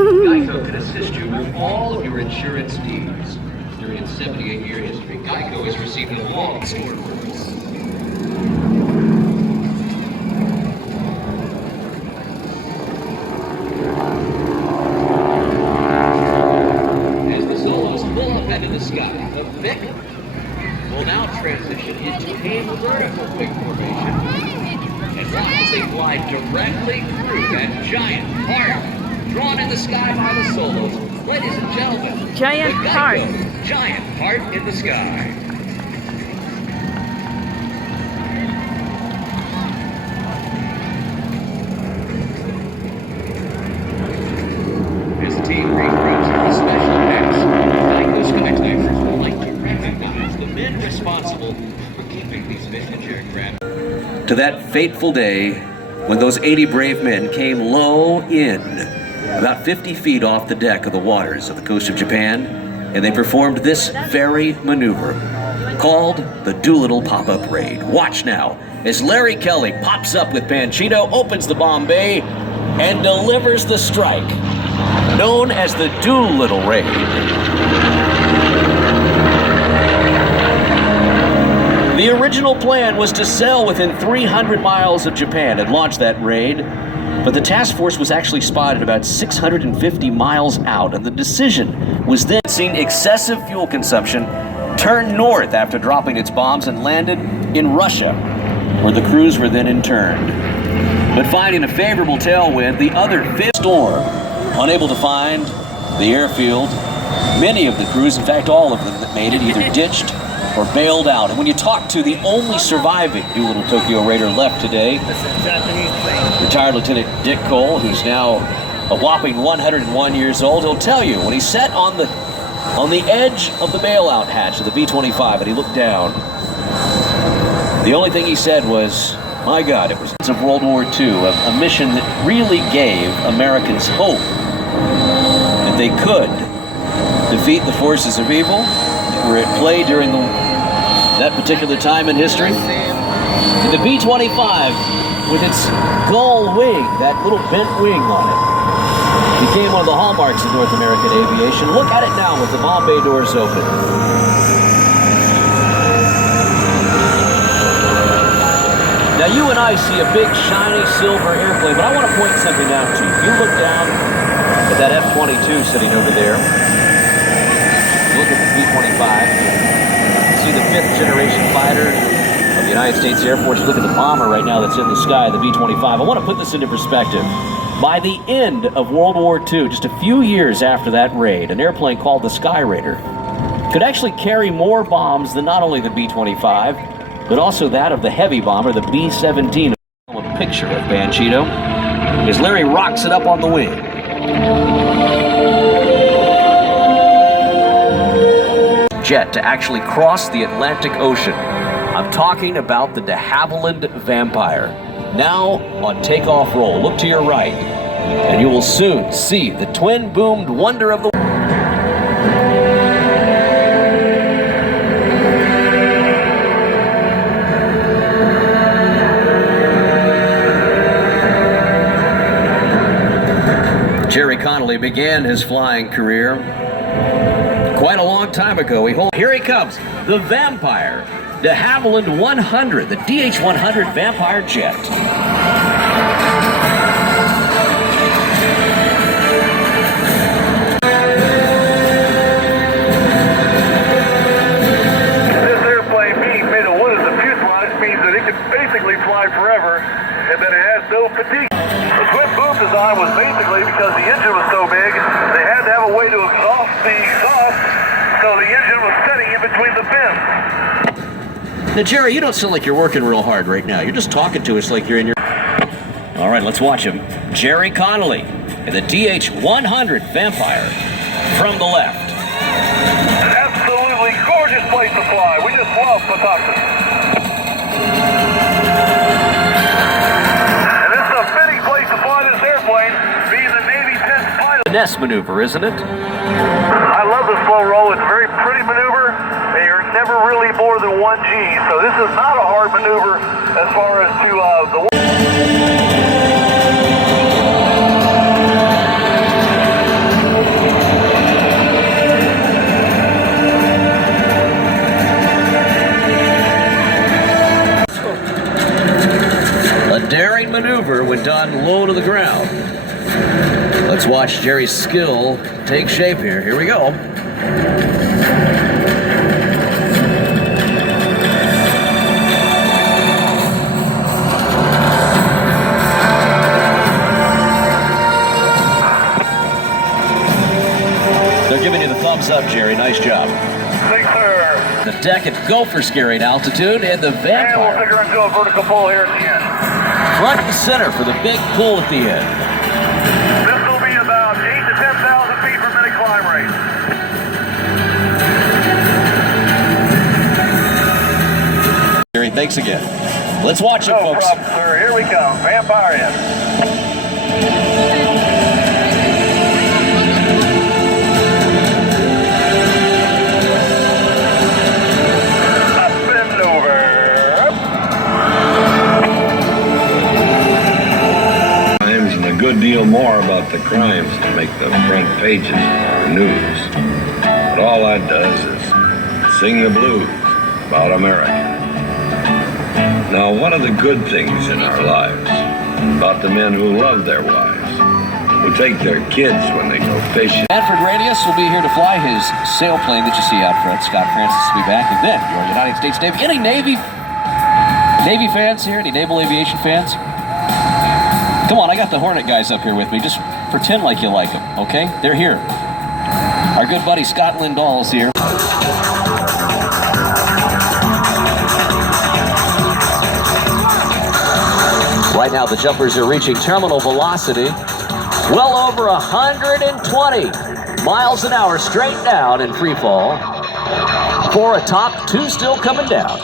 Geico can assist you with all of your insurance needs. During its 78-year history, Geico has received a long store purpose. As the Solos pull up into the sky, the Vic will now transition into a vertical wing formation. And watch as they fly directly through that giant heart drawn in the sky by the Solos. Ladies and gentlemen, giant heart. Giant heart in the sky. As the team reapproaches the special pass, Geico Skytypers would like to recognize the men responsible for keeping these vintage aircraft. To that fateful day when those 80 brave men came low in, about 50 feet off the deck of the waters of the coast of Japan, and they performed this very maneuver, called the Doolittle Pop-Up Raid. Watch now, as Larry Kelly pops up with Panchito, opens the bomb bay, and delivers the strike, known as the Doolittle Raid. The original plan was to sail within 300 miles of Japan and launch that raid, but the task force was actually spotted about 650 miles out, and the decision was then seen excessive fuel consumption, turned north after dropping its bombs, and landed in Russia, where the crews were then interned. But finding a favorable tailwind, the other fifth storm, unable to find the airfield, many of the crews, in fact all of them that made it, either ditched or bailed out. And when you talk to the only surviving Doolittle Tokyo Raider left today, retired Lieutenant Dick Cole, who's now a whopping 101 years old, he'll tell you when he sat on the edge of the bailout hatch of the B-25 and he looked down, the only thing he said was, my God, it was of World War II, a mission that really gave Americans hope that they could defeat the forces of evil that were at play during that particular time in history. And the B-25, with its gull wing, that little bent wing on it, became one of the hallmarks of North American aviation. Look at it now with the bomb bay doors open. Now you and I see a big shiny silver airplane, but I want to point something out to you. You look down at that F-22 sitting over there. Look at the B-25. See the fifth generation fighter of the United States Air Force. Look at the bomber right now that's in the sky, the B-25. I want to put this into perspective. By the end of World War II, just a few years after that raid, an airplane called the Sky Raider could actually carry more bombs than not only the B-25, but also that of the heavy bomber, the B-17. A picture of Panchito as Larry rocks it up on the wing. Jet to actually cross the Atlantic Ocean. I'm talking about the de Havilland Vampire. Now on takeoff roll. Look to your right, and you will soon see the twin-boomed wonder of the Jerry Connolly began his flying career quite a long time ago. Here he comes, the Vampire, de Havilland 100, the DH-100 Vampire jet. This airplane being made of wood as a fuselage means that it can basically fly forever and that it has no fatigue. The twin boom design was basically because the engine was so big, they had to have a way to exhaust the exhaust, so the engine was sitting in between the fins. Now, Jerry, you don't sound like you're working real hard right now. You're just talking to us like you're in your... All right, let's watch him. Jerry Connolly in the DH-100 Vampire from the left. An absolutely gorgeous place to fly. We just love Patuxent. And this is a fitting place to fly this airplane, being the Navy test pilot. NAS maneuver, isn't it? I love the slow roll. It's a very pretty maneuver, and you're never really more than 1G. So this is not a hard maneuver as far as to the... A daring maneuver when done low to the ground. Let's watch Jerry's skill take shape here. Here we go. They're giving you the thumbs up, Jerry. Nice job. Thanks, sir. The deck at Gopher scaring altitude and the And we'll Vampire. take her into a vertical pull here at the end. Front and center for the big pull at the end. This will be about 8,000 to 10,000 feet per minute climb rate. Jerry, thanks again. Let's watch it, No folks. problem, sir. Here we come. Vampire in. Up and over. Times and a good deal more about the crimes to make the front pages of our news. But all that does is sing the blues about America. Now, what are the good things in our lives about the men who love their wives, who take their kids when they go fishing? Manfred Radius will be here to fly his sailplane that you see out front. Scott Francis will be back, and then your United States Navy. Any Navy fans here? Any naval aviation fans? Come on, I got the Hornet guys up here with me. Just pretend like you like them, okay? They're here. Our good buddy Scott Lindahl's here. Right now, the jumpers are reaching terminal velocity, well over 120 miles an hour straight down in free fall. 4 atop, 2 still coming down.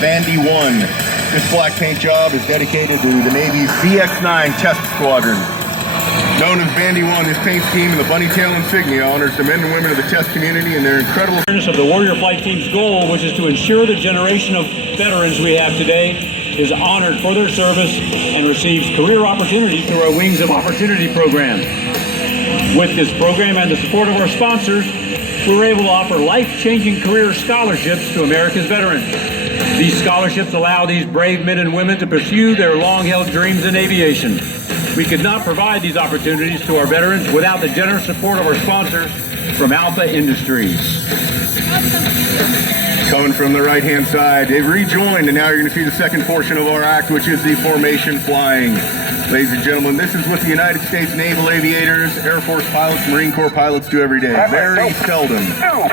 Vandy 1. This black paint job is dedicated to the Navy's VX-9 Test Squadron. Known as Vandy 1, this paint scheme and the bunny tail insignia honors the men and women of the test community and their incredible... Of the Warrior Flight Team's goal, which is to ensure the generation of veterans we have today is honored for their service and receives career opportunities through our Wings of Opportunity program. With this program and the support of our sponsors, we were able to offer life-changing career scholarships to America's veterans. These scholarships allow these brave men and women to pursue their long-held dreams in aviation. We could not provide these opportunities to our veterans without the generous support of our sponsors from Alpha Industries. Coming from the right-hand side, they've rejoined, and now you're going to see the second portion of our act, which is the formation flying. Ladies and gentlemen, this is what the United States Naval Aviators, Air Force pilots, Marine Corps pilots do every day. Very seldom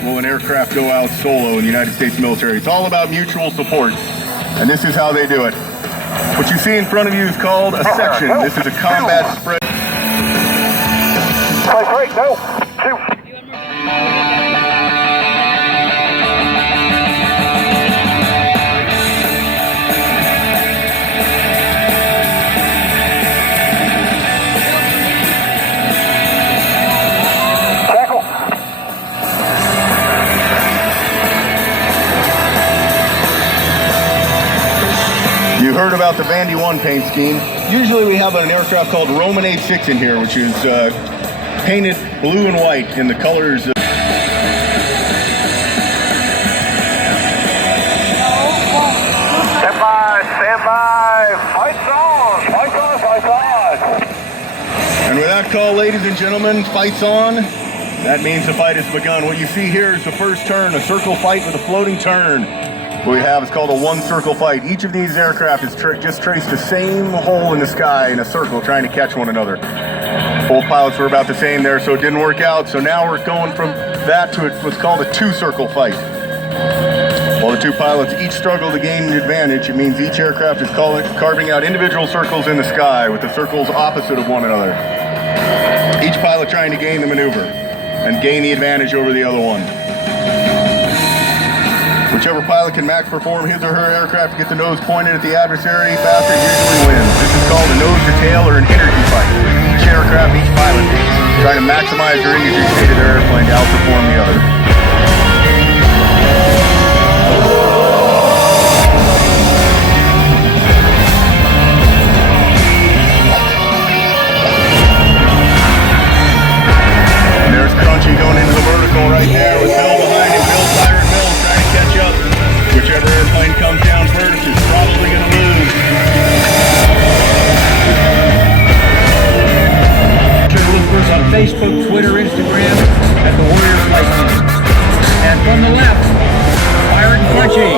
will an aircraft go out solo in the United States military. It's all about mutual support, and this is how they do it. What you see in front of you is called a section. This is a combat spread. Right, no, shoot. You heard about the Vandy 1 paint scheme. Usually we have an aircraft called Roman 86 in here, which is painted blue and white in the colors of... Stand by, fights on, fights on, fights on. And with that call, ladies and gentlemen, fights on. That means the fight has begun. What you see here is the first turn, a circle fight with a floating turn. What we have is called a one circle fight. Each of these aircraft is just traced the same hole in the sky in a circle trying to catch one another. Both pilots were about the same there, so it didn't work out. So now we're going from that to what's called a two circle fight. While the two pilots each struggle to gain an advantage, it means each aircraft is carving out individual circles in the sky with the circles opposite of one another. Each pilot trying to gain the maneuver and gain the advantage over the other one. Whichever pilot can max perform his or her aircraft to get the nose pointed at the adversary faster usually wins. This is called a nose to tail or an energy fight. Each aircraft, each pilot trying to maximize their energy state of their airplane to outperform the other. And there's Crunchy going into the vertical right there with Bill behind him. Bill, Pirate Bill trying to catch up. Whichever airplane comes down first is probably going to lose. Look for us on Facebook, Twitter, Instagram at the Warrior Flight Team. And from the left, Pirate and Crunchy.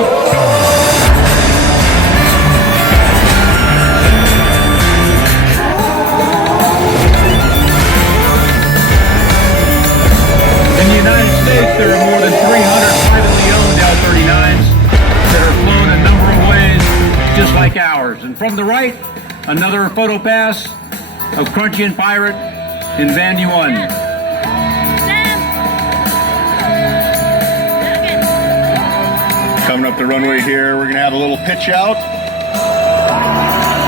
In the United States, there are more than 300 privately owned L-39s that are flown a number of ways just like ours. And from the right, another photo pass of Crunchy and Pirate in Van Yuan. Coming up the runway here, we're going to have a little pitch out.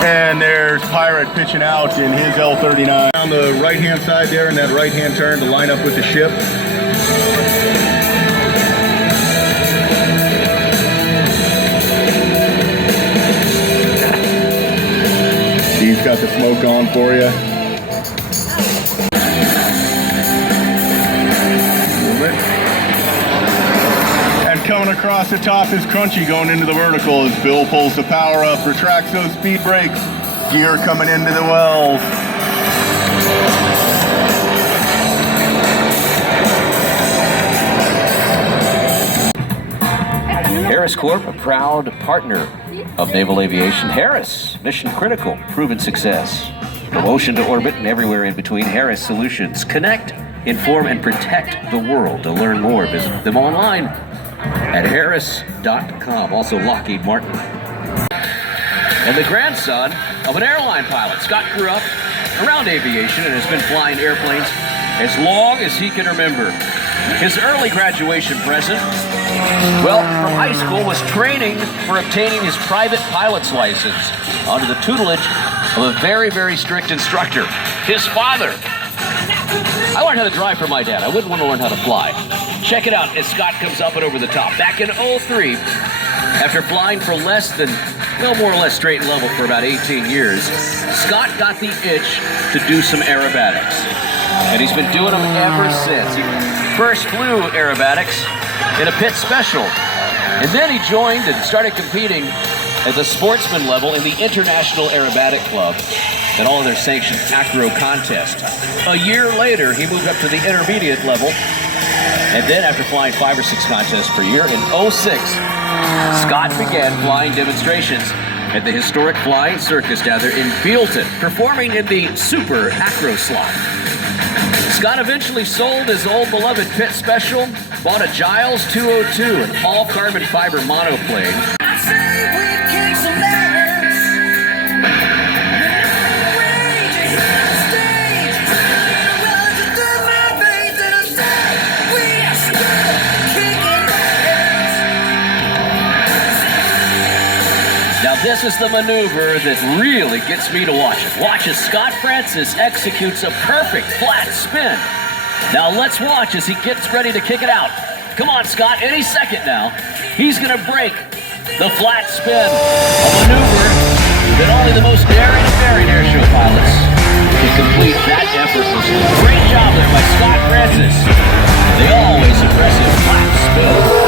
And there's Pirate pitching out in his L-39. On the right-hand side there in that right-hand turn to line up with the ship. He's got the smoke on for you. And coming across the top is Crunchy going into the vertical as Bill pulls the power up, retracts those speed brakes. Gear coming into the wells. Harris Corp, a proud partner of naval aviation. Harris, mission critical, proven success. From ocean to orbit and everywhere in between, Harris Solutions. Connect, inform, and protect the world. To learn more, visit them online at harris.com. Also Lockheed Martin. And the grandson of an airline pilot. Scott grew up around aviation and has been flying airplanes as long as he can remember. His early graduation present, well, from high school, was training for obtaining his private pilot's license under the tutelage of a very, very strict instructor, his father. I learned how to drive from my dad. I wouldn't want to learn how to fly. Check it out as Scott comes up and over the top. Back in 03, after flying for less than, well, more or less straight and level for about 18 years, Scott got the itch to do some aerobatics. And he's been doing them ever since. He first flew aerobatics in a pit special. And then he joined and started competing at the sportsman level in the International Aerobatic Club and all of their sanctioned acro contests. A year later, he moved up to the intermediate level. And then after flying 5 or 6 contests per year, in 06, Scott began flying demonstrations at the historic Flying Circus down there in Bealton, performing in the Super Acro Slot. Scott eventually sold his old beloved pit special, bought a Giles 202, an all-carbon fiber monoplane. Now this is the maneuver that really gets me to watch it. Watch as Scott Francis executes a perfect flat spin. Now let's watch as he gets ready to kick it out. Come on, Scott, any second now. He's gonna break the flat spin, a maneuver that only the most daring of daring airshow pilots can complete that effortlessly. Great job there by Scott Francis. The always impressive flat spin.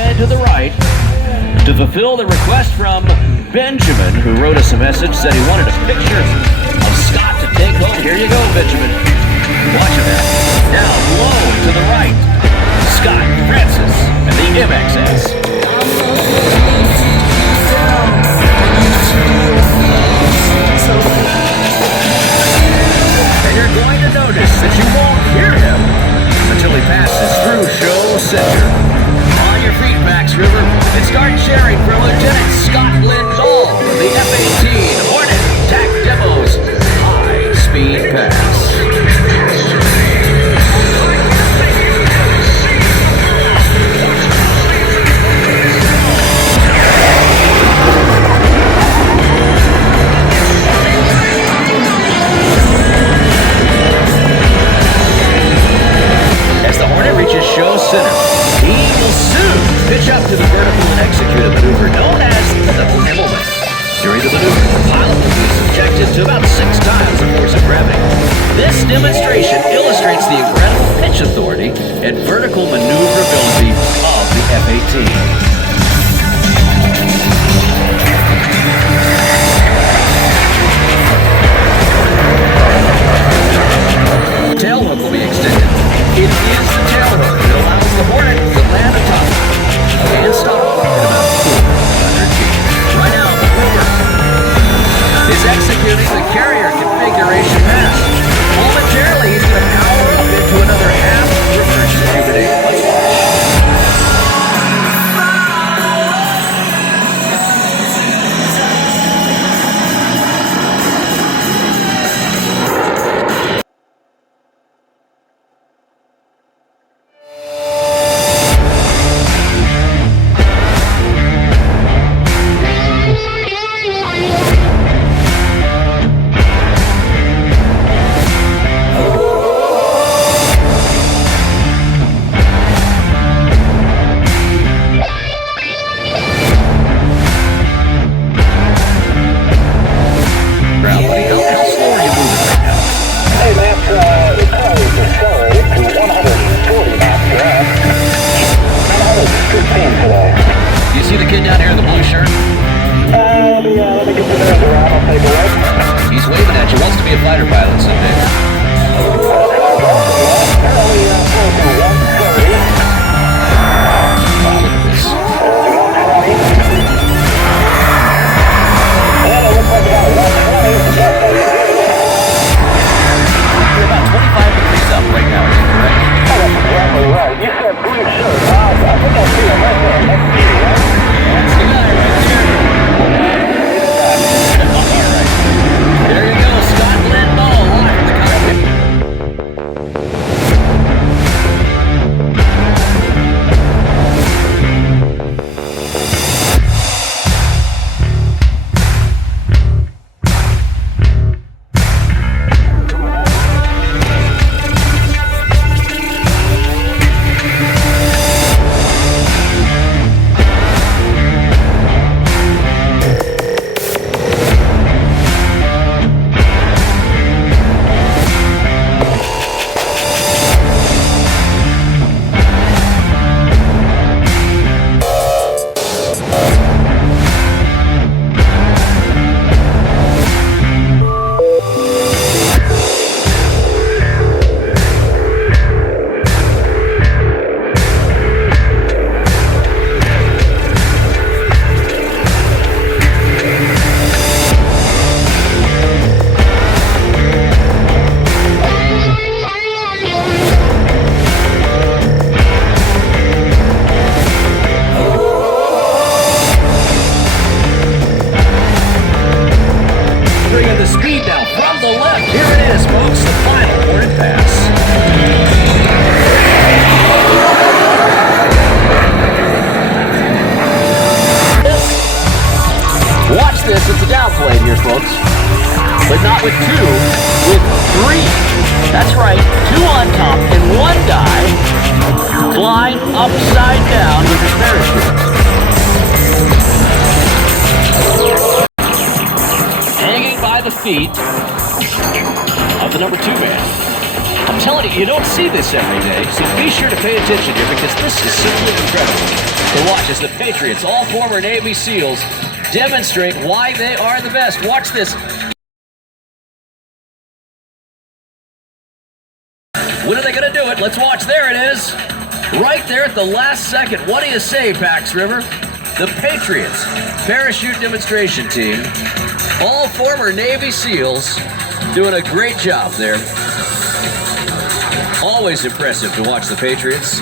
and to the right. To fulfill the request from Benjamin, who wrote us a message, said he wanted a picture of Scott to take home. Here you go, Benjamin. Watch him now. Now, low to the right. Scott, Francis, and the MXS. And you're going to notice that you won't hear him until he passes through Show Center. On your feet, Max River, and start cheering for Lieutenant Scott Lindahl of the F-18 Hornet TAC Demos High Speed Pass. As the Hornet reaches Show Center, he will soon pitch up to the vertical and execute a maneuver known as the Pimmelman. During the maneuver, the pilot will be subjected to about 6 times the force of gravity. This demonstration illustrates the incredible pitch authority and vertical maneuverability of the F-18. Tail hook will be extended. It is the tail hook that allows the Hornet to land atop and stop at about 400 feet. Right now, the Boomer is executing the carrier configuration pass. Momentarily, he's going to power up into another half reverse activity. Let's watch. but not with two, with three. That's right, two on top and one guy flying upside down with his parachute. Hanging by the feet of the number 2 man. I'm telling you, you don't see this every day, so be sure to pay attention here because this is simply incredible to watch as the Patriots, all former Navy SEALs, demonstrate why they are the best. Watch this. When are they going to do it? Let's watch. There it is. Right there at the last second. What do you say, Pax River? The Patriots parachute demonstration team, all former Navy SEALs, doing a great job there. Always impressive to watch the Patriots.